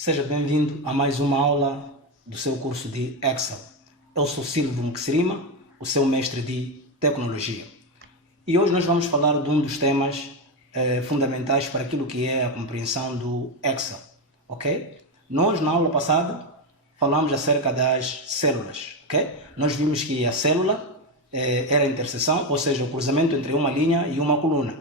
Seja bem-vindo a mais uma aula do seu curso de Excel. Eu sou Silvio Mkisirima, o seu mestre de tecnologia. E hoje nós vamos falar de um dos temas fundamentais para aquilo que é a compreensão do Excel, ok? Nós, na aula passada, falamos acerca das células, ok? Nós vimos que a célula era a interseção, ou seja, o cruzamento entre uma linha e uma coluna.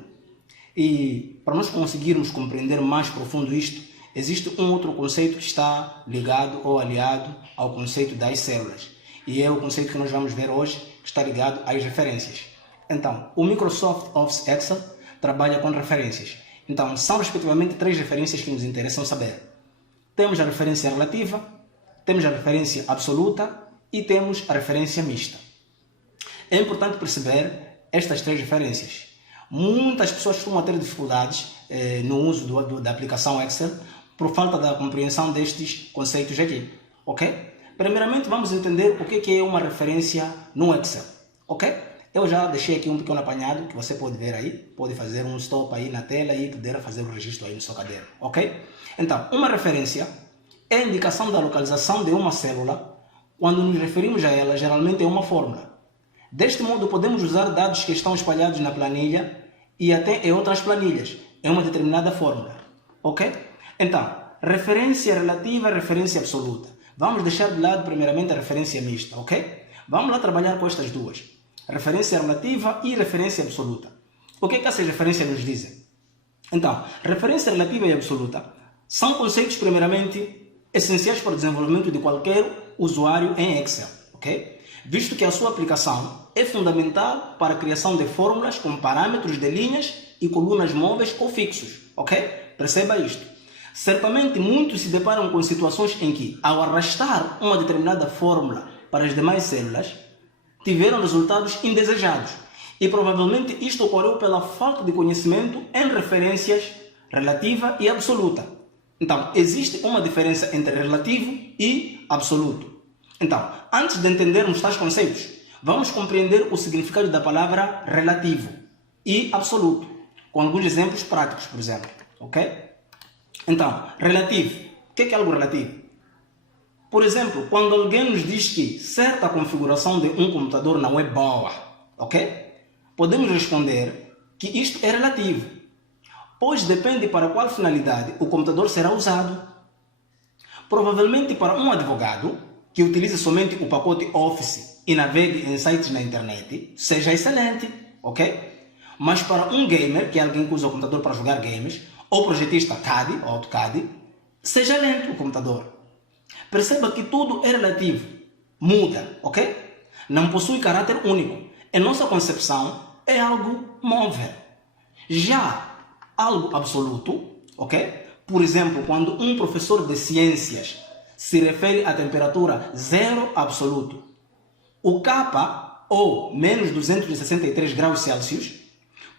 E para nós conseguirmos compreender mais profundo isto, existe um outro conceito que está ligado ou aliado ao conceito das células. E é o conceito que nós vamos ver hoje, que está ligado às referências. Então, o Microsoft Office Excel trabalha com referências. Então, são respectivamente três referências que nos interessam saber. Temos a referência relativa, temos a referência absoluta e temos a referência mista. É importante perceber estas três referências. Muitas pessoas costumam ter dificuldades no uso da aplicação Excel por falta da compreensão destes conceitos aqui, ok? Primeiramente, vamos entender o que é uma referência no Excel, ok? Eu já deixei aqui um pequeno apanhado que você pode ver aí, pode fazer um stop aí na tela e poder fazer o registro aí no seu caderno, ok? Então, uma referência é a indicação da localização de uma célula. Quando nos referimos a ela, geralmente é uma fórmula. Deste modo, podemos usar dados que estão espalhados na planilha e até em outras planilhas, em uma determinada fórmula, ok? Então, referência relativa e referência absoluta. Vamos deixar de lado primeiramente a referência mista, ok? Vamos lá trabalhar com estas duas. Referência relativa e referência absoluta. O que essas referências nos dizem? Então, referência relativa e absoluta são conceitos primeiramente essenciais para o desenvolvimento de qualquer usuário em Excel, ok? Visto que a sua aplicação é fundamental para a criação de fórmulas com parâmetros de linhas e colunas móveis ou fixos, ok? Perceba isto. Certamente muitos se deparam com situações em que, ao arrastar uma determinada fórmula para as demais células, tiveram resultados indesejados. E provavelmente isto ocorreu pela falta de conhecimento em referências relativa e absoluta. Então, existe uma diferença entre relativo e absoluto. Então, antes de entendermos tais conceitos, vamos compreender o significado da palavra relativo e absoluto, com alguns exemplos práticos, por exemplo, ok? Então, relativo. O que é algo relativo? Por exemplo, quando alguém nos diz que certa configuração de um computador não é boa, ok? Podemos responder que isto é relativo, pois depende para qual finalidade o computador será usado. Provavelmente para um advogado que utilize somente o pacote Office e navegue em sites na internet, seja excelente, ok? Mas para um gamer, que é alguém que usa o computador para jogar games, ou projetista CAD, ou AutoCAD, seja lento o computador. Perceba que tudo é relativo, muda, ok? Não possui caráter único. Em nossa concepção, é algo móvel. Já algo absoluto, ok? Por exemplo, quando um professor de ciências se refere à temperatura zero absoluto, o K, ou menos 263 graus Celsius,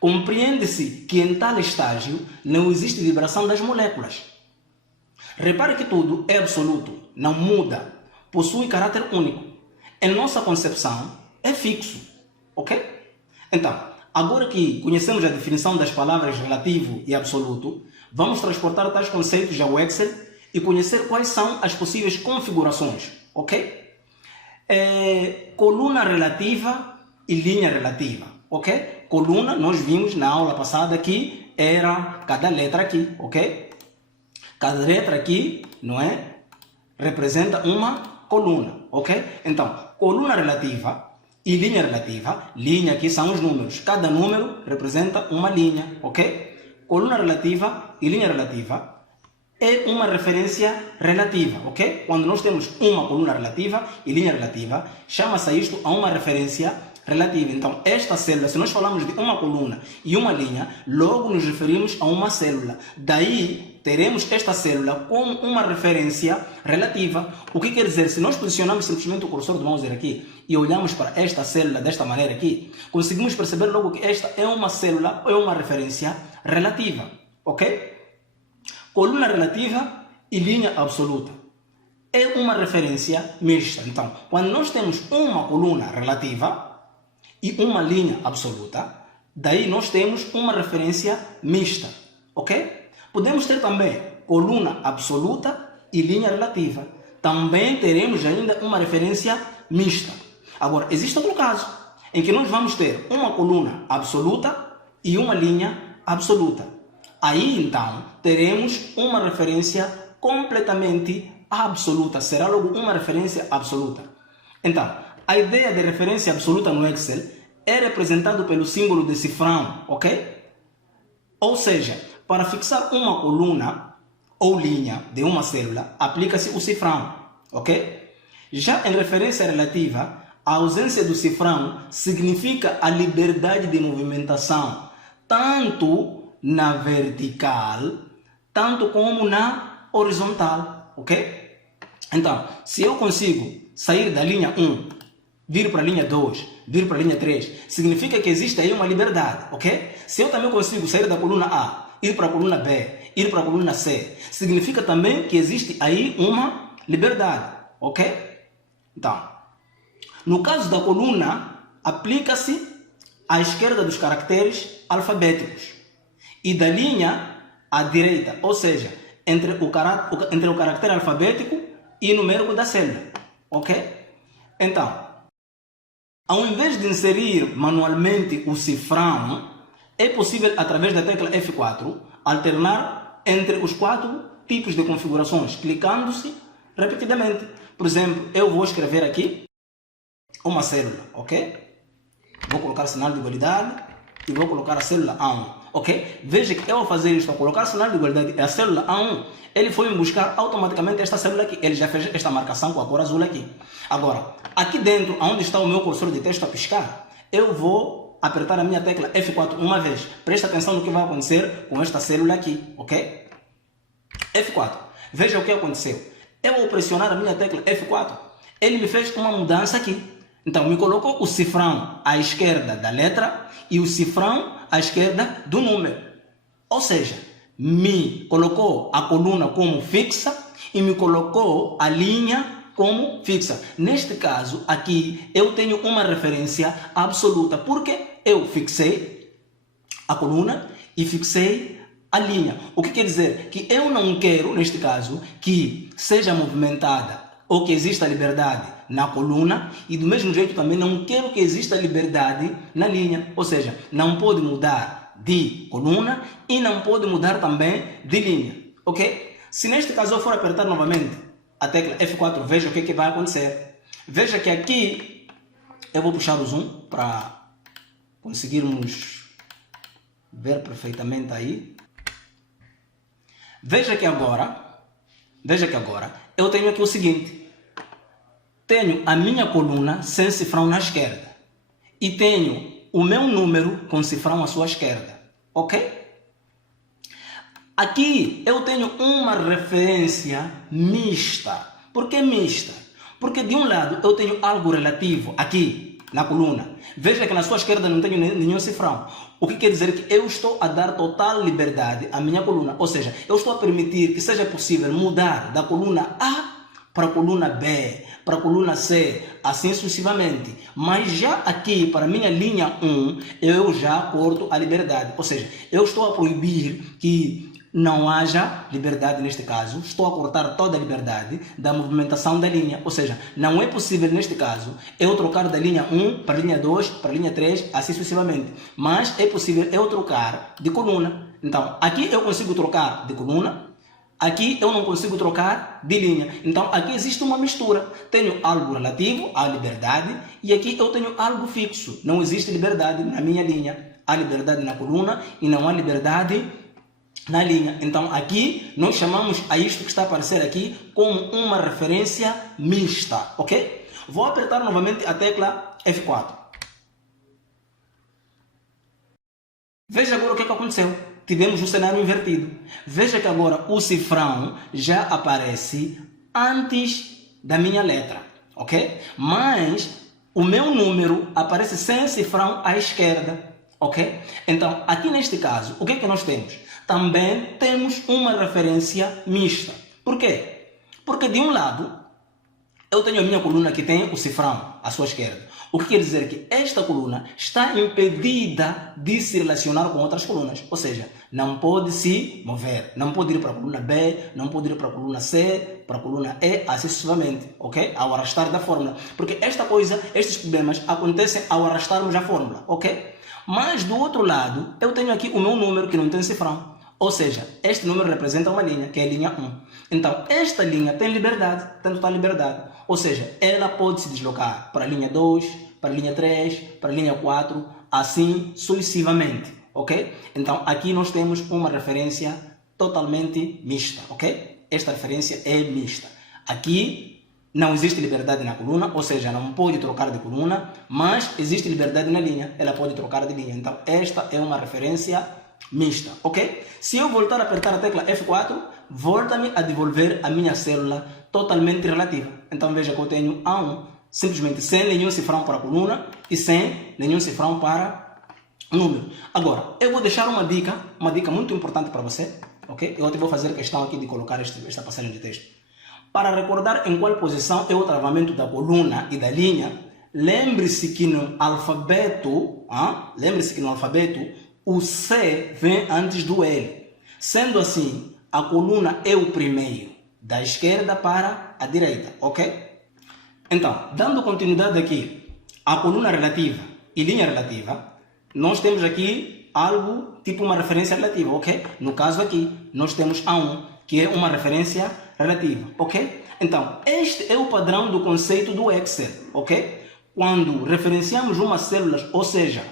compreende-se que em tal estágio não existe vibração das moléculas. Repare que tudo é absoluto, não muda, possui caráter único. Em nossa concepção, é fixo, ok? Então, agora que conhecemos a definição das palavras relativo e absoluto, vamos transportar tais conceitos ao Excel e conhecer quais são as possíveis configurações, ok? Coluna relativa e linha relativa, ok? Coluna, nós vimos na aula passada que era cada letra aqui, ok? Cada letra aqui, não é? Representa uma coluna, ok? Então, coluna relativa e linha relativa, linha aqui são os números, cada número representa uma linha, ok? Coluna relativa e linha relativa é uma referência relativa, ok? Quando nós temos uma coluna relativa e linha relativa, chama-se isto a uma referência relativa. Então, esta célula, se nós falamos de uma coluna e uma linha, logo nos referimos a uma célula. Daí, teremos esta célula como uma referência relativa. O que quer dizer? Se nós posicionamos simplesmente o cursor do mouse aqui e olhamos para esta célula desta maneira aqui, conseguimos perceber logo que esta é uma célula, é uma referência relativa, ok? Coluna relativa e linha absoluta é uma referência mista. Então, quando nós temos uma coluna relativa e uma linha absoluta, daí nós temos uma referência mista, ok? Podemos ter também coluna absoluta e linha relativa. Também teremos ainda uma referência mista. Agora, existe outro caso, em que nós vamos ter uma coluna absoluta e uma linha absoluta. Aí, então, teremos uma referência completamente absoluta. Será logo uma referência absoluta. Então, a ideia de referência absoluta no Excel é representado pelo símbolo de cifrão, ok? Ou seja, para fixar uma coluna ou linha de uma célula, aplica-se o cifrão, ok? Já em referência relativa, a ausência do cifrão significa a liberdade de movimentação, tanto na vertical, tanto como na horizontal, ok? Então, se eu consigo sair da linha 1, vir para a linha 2, vir para a linha 3, significa que existe aí uma liberdade, ok? Se eu também consigo sair da coluna A, ir para a coluna B, ir para a coluna C, significa também que existe aí uma liberdade, ok? Então, no caso da coluna, aplica-se à esquerda dos caracteres alfabéticos e da linha à direita, ou seja, entre o caractere alfabético e numérico da célula, ok? Então, ao invés de inserir manualmente o cifrão, é possível, através da tecla F4, alternar entre os 4 tipos de configurações, clicando-se repetidamente. Por exemplo, eu vou escrever aqui uma célula, ok? Vou colocar sinal de igualdade e vou colocar a célula A1, ok? Veja que eu ao fazer isto, ao colocar sinal de igualdade e a célula A1, ele foi me buscar automaticamente esta célula aqui. Ele já fez esta marcação com a cor azul aqui. Agora, aqui dentro, onde está o meu cursor de texto a piscar, eu vou apertar a minha tecla F4 uma vez. Presta atenção no que vai acontecer com esta célula aqui, ok? F4. Veja o que aconteceu. Eu ao pressionar a minha tecla F4, ele me fez uma mudança aqui. Então, me colocou o cifrão à esquerda da letra e o cifrão à esquerda do número. Ou seja, me colocou a coluna como fixa e me colocou a linha como fixa. Neste caso, aqui, eu tenho uma referência absoluta, porque eu fixei a coluna e fixei a linha. O que quer dizer? Que eu não quero, neste caso, que seja movimentada ou que exista liberdade na coluna e do mesmo jeito também não quero que exista liberdade na linha. Ou seja, não pode mudar de coluna e não pode mudar também de linha, ok? Se neste caso eu for apertar novamente a tecla F4, veja o que vai acontecer. Veja que aqui eu vou puxar o zoom para conseguirmos ver perfeitamente aí. Veja que agora eu tenho aqui o seguinte: tenho a minha coluna sem cifrão na esquerda e tenho o meu número com cifrão à sua esquerda, ok? Aqui eu tenho uma referência mista. Por que mista? Porque de um lado eu tenho algo relativo aqui na coluna. Veja que na sua esquerda não tenho nenhum cifrão. O que quer dizer que eu estou a dar total liberdade à minha coluna. Ou seja, eu estou a permitir que seja possível mudar da coluna A para a coluna B, para a coluna C, assim sucessivamente. Mas já aqui, para a minha linha 1, eu já corto a liberdade. Ou seja, eu estou a proibir que não haja liberdade neste caso. Estou a cortar toda a liberdade da movimentação da linha. Ou seja, não é possível neste caso eu trocar da linha 1 para a linha 2, para a linha 3, assim sucessivamente. Mas é possível eu trocar de coluna. Então, aqui eu consigo trocar de coluna. Aqui eu não consigo trocar de linha. Então, aqui existe uma mistura. Tenho algo relativo à liberdade e aqui eu tenho algo fixo. Não existe liberdade na minha linha. Há liberdade na coluna e não há liberdade na linha. Então, aqui nós chamamos a isto que está a aparecer aqui como uma referência mista, ok? Vou apertar novamente a tecla F4. Veja agora o que aconteceu. Tivemos um cenário invertido. Veja que agora o cifrão já aparece antes da minha letra, ok? Mas o meu número aparece sem cifrão à esquerda, ok? Então, aqui neste caso, o que é que nós temos? Também temos uma referência mista. Por quê? Porque de um lado, eu tenho a minha coluna que tem o cifrão à sua esquerda. O que quer dizer que esta coluna está impedida de se relacionar com outras colunas. Ou seja, Não pode se mover. Não pode ir para a coluna B, não pode ir para a coluna C, para a coluna E, assim sucessivamente, ok? Ao arrastar da fórmula. Porque estes problemas acontecem ao arrastarmos a fórmula, ok? Mas do outro lado, eu tenho aqui o meu número que não tem cifrão. Ou seja, este número representa uma linha, que é a linha 1. Então, esta linha tem liberdade, tem total liberdade. Ou seja, ela pode se deslocar para a linha 2, para a linha 3, para a linha 4, assim sucessivamente, ok? Então, aqui nós temos uma referência totalmente mista, ok? Esta referência é mista. Aqui não existe liberdade na coluna, ou seja, não pode trocar de coluna, mas existe liberdade na linha, ela pode trocar de linha. Então, esta é uma referência mista, ok? Se eu voltar a apertar a tecla F4, volta-me a devolver a minha célula totalmente relativa. Então veja que eu tenho A1, simplesmente sem nenhum cifrão para a coluna e sem nenhum cifrão para o número. Agora, eu vou deixar uma dica muito importante para você, ok? Eu até vou fazer questão aqui de colocar esta passagem de texto. Para recordar em qual posição é o travamento da coluna e da linha, lembre-se que no alfabeto, o C vem antes do L. Sendo assim, a coluna é o primeiro, da esquerda para a direita, ok? Então, dando continuidade aqui, a coluna relativa e linha relativa, nós temos aqui algo tipo uma referência relativa, ok? No caso aqui, nós temos A1, que é uma referência relativa, ok? Então, este é o padrão do conceito do Excel, ok? Quando referenciamos uma célula, ou seja,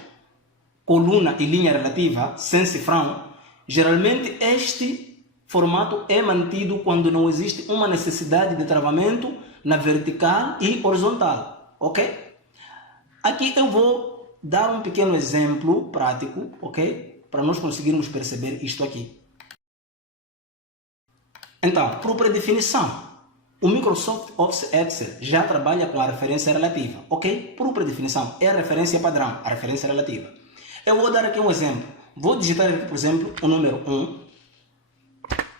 coluna e linha relativa, sem cifrão, geralmente este formato é mantido quando não existe uma necessidade de travamento na vertical e horizontal, ok? Aqui eu vou dar um pequeno exemplo prático, ok? Para nós conseguirmos perceber isto aqui. Então, por predefinição, o Microsoft Office Excel já trabalha com a referência relativa, ok? Por predefinição, é a referência padrão, a referência relativa. Eu vou dar aqui um exemplo. Vou digitar aqui, por exemplo, o número 1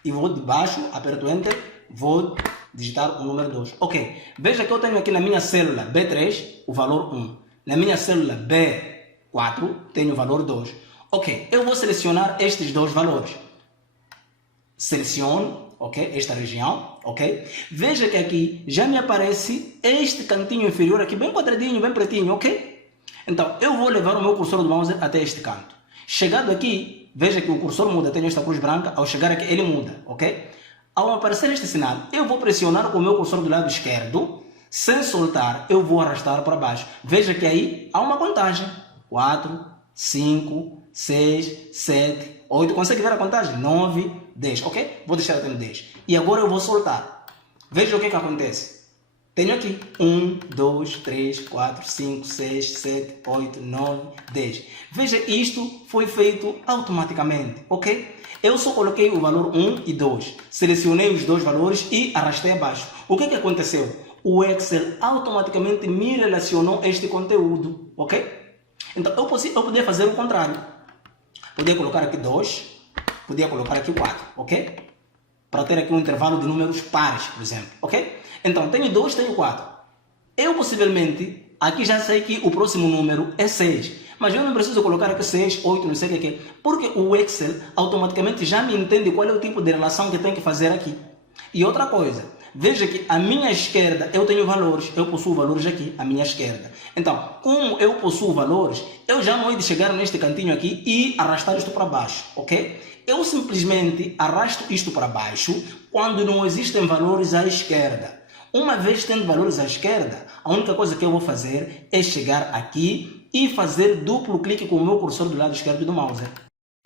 e vou de baixo, aperto Enter, vou digitar o número 2. Ok, veja que eu tenho aqui na minha célula B3 o valor 1. Na minha célula B4 tenho o valor 2. Ok, eu vou selecionar estes dois valores. Seleciono, ok, esta região, ok? Veja que aqui já me aparece este cantinho inferior aqui, bem quadradinho, bem pretinho, ok? Então, eu vou levar o meu cursor do mouse até este canto. Chegado aqui, veja que o cursor muda, tenho esta cruz branca, ao chegar aqui ele muda, ok? Ao aparecer este sinal, eu vou pressionar com o meu cursor do lado esquerdo, sem soltar, eu vou arrastar para baixo. Veja que aí há uma contagem. 4, 5, 6, 7, 8, consegue ver a contagem? 9, 10, ok? Vou deixar até no 10. E agora eu vou soltar. Veja o que acontece. Tenho aqui 1, 2, 3, 4, 5, 6, 7, 8, 9, 10. Veja, isto foi feito automaticamente, ok? Eu só coloquei o valor 1 e 2. Selecionei os dois valores e arrastei abaixo. O que aconteceu? O Excel automaticamente me relacionou este conteúdo, ok? Então, eu podia fazer o contrário. Podia colocar aqui 2, podia colocar aqui 4, ok? Para ter aqui um intervalo de números pares, por exemplo, ok? Então, tenho 2, tenho 4. Eu, possivelmente, aqui já sei que o próximo número é 6. Mas eu não preciso colocar aqui 6, 8, não sei o que é. Porque o Excel automaticamente já me entende qual é o tipo de relação que tem que fazer aqui. E outra coisa, veja que à minha esquerda eu tenho valores. Eu possuo valores aqui, à minha esquerda. Então, como eu possuo valores, eu já não hei de chegar neste cantinho aqui e arrastar isto para baixo, ok? Eu simplesmente arrasto isto para baixo quando não existem valores à esquerda. Uma vez tendo valores à esquerda, a única coisa que eu vou fazer é chegar aqui e fazer duplo clique com o meu cursor do lado esquerdo do mouse.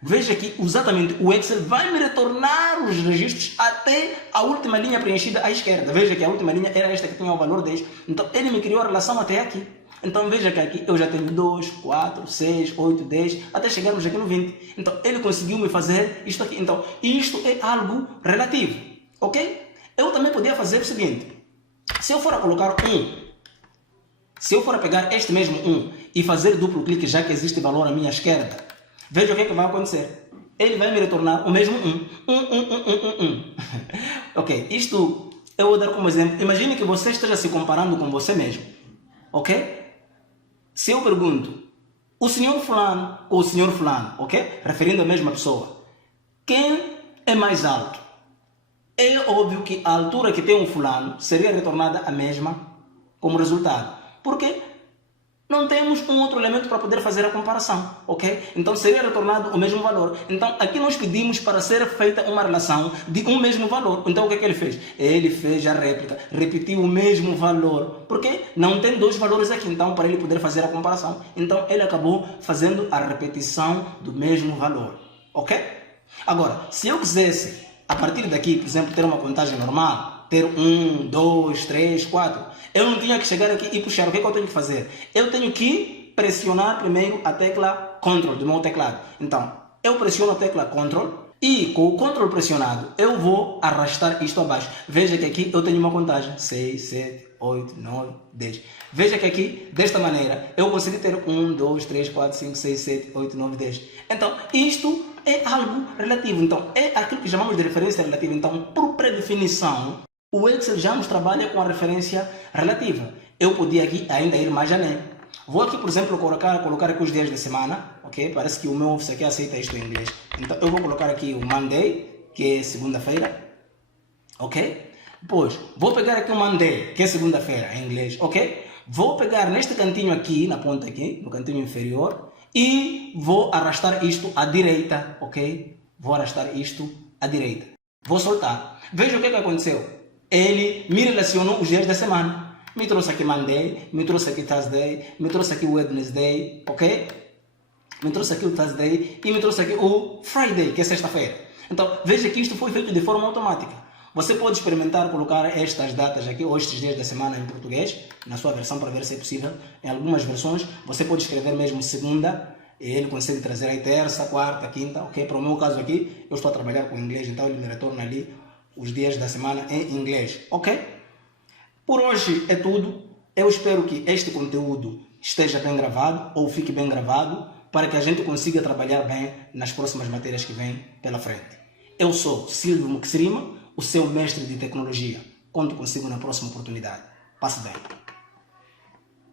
Veja que exatamente o Excel vai me retornar os registros até a última linha preenchida à esquerda. Veja que a última linha era esta que tinha o valor 10. Então ele me criou a relação até aqui. Então veja que aqui eu já tenho 2, 4, 6, 8, 10, até chegarmos aqui no 20. Então ele conseguiu me fazer isto aqui. Então isto é algo relativo, ok? Eu também podia fazer o seguinte. Se eu for a colocar 1, se eu for a pegar este mesmo 1 e fazer duplo clique, já que existe valor à minha esquerda, veja o que vai acontecer. Ele vai me retornar o mesmo 1. Ok, isto eu vou dar como exemplo. Imagine que você esteja se comparando com você mesmo, ok? Se eu pergunto, o senhor fulano ou o senhor fulano, ok? Referindo à mesma pessoa, Quem é mais alto? É óbvio que a altura que tem um fulano seria retornada a mesma como resultado. Porque não temos um outro elemento para poder fazer a comparação, ok? Então seria retornado o mesmo valor. Então aqui nós pedimos para ser feita uma relação de um mesmo valor. Então o que é que ele fez? Ele fez a réplica, repetiu o mesmo valor, porque não tem dois valores aqui, então para ele poder fazer a comparação. Então ele acabou fazendo a repetição do mesmo valor, ok? Agora, se eu quisesse, a partir daqui, por exemplo, ter uma contagem normal, ter 1, 2, 3, 4, eu não tinha que chegar aqui e puxar. O que é que eu tenho que fazer? Eu tenho que pressionar primeiro a tecla Ctrl do meu teclado. Então, eu pressiono a tecla Ctrl e com o Ctrl pressionado, eu vou arrastar isto abaixo. Veja que aqui eu tenho uma contagem. 6, 7, 8, 9, 10. Veja que aqui, desta maneira, eu consegui ter 1, 2, 3, 4, 5, 6, 7, 8, 9, 10. Então, isto é algo relativo. Então, é aquilo que chamamos de referência relativa. Então, por predefinição, o Excel já nos trabalha com a referência relativa. Eu podia aqui ainda ir mais além. Vou aqui, por exemplo, colocar aqui os dias da semana, ok? Parece que o meu Office aqui aceita isto em inglês. Então, eu vou colocar aqui o Monday, que é segunda-feira, ok? Depois, vou pegar aqui o Monday, que é segunda-feira em inglês, ok? Vou pegar neste cantinho aqui, na ponta aqui, no cantinho inferior, e vou arrastar isto à direita, ok? Vou arrastar isto à direita. Vou soltar. Veja o que aconteceu. Ele me relacionou os dias da semana. Me trouxe aqui Monday, me trouxe aqui Thursday, me trouxe aqui Wednesday, ok? Me trouxe aqui o Thursday e me trouxe aqui o Friday, que é sexta-feira. Então, veja que isto foi feito de forma automática. Você pode experimentar colocar estas datas aqui, ou estes dias da semana em português, na sua versão, para ver se é possível. Em algumas versões, você pode escrever mesmo segunda, e ele consegue trazer aí terça, quarta, quinta, ok? Para o meu caso aqui, eu estou a trabalhar com inglês, então ele me retorna ali os dias da semana em inglês, ok? Por hoje é tudo. Eu espero que este conteúdo esteja bem gravado ou fique bem gravado para que a gente consiga trabalhar bem nas próximas matérias que vêm pela frente. Eu sou Silvio Muxirima, o seu mestre de tecnologia. Conto consigo na próxima oportunidade. Passe bem.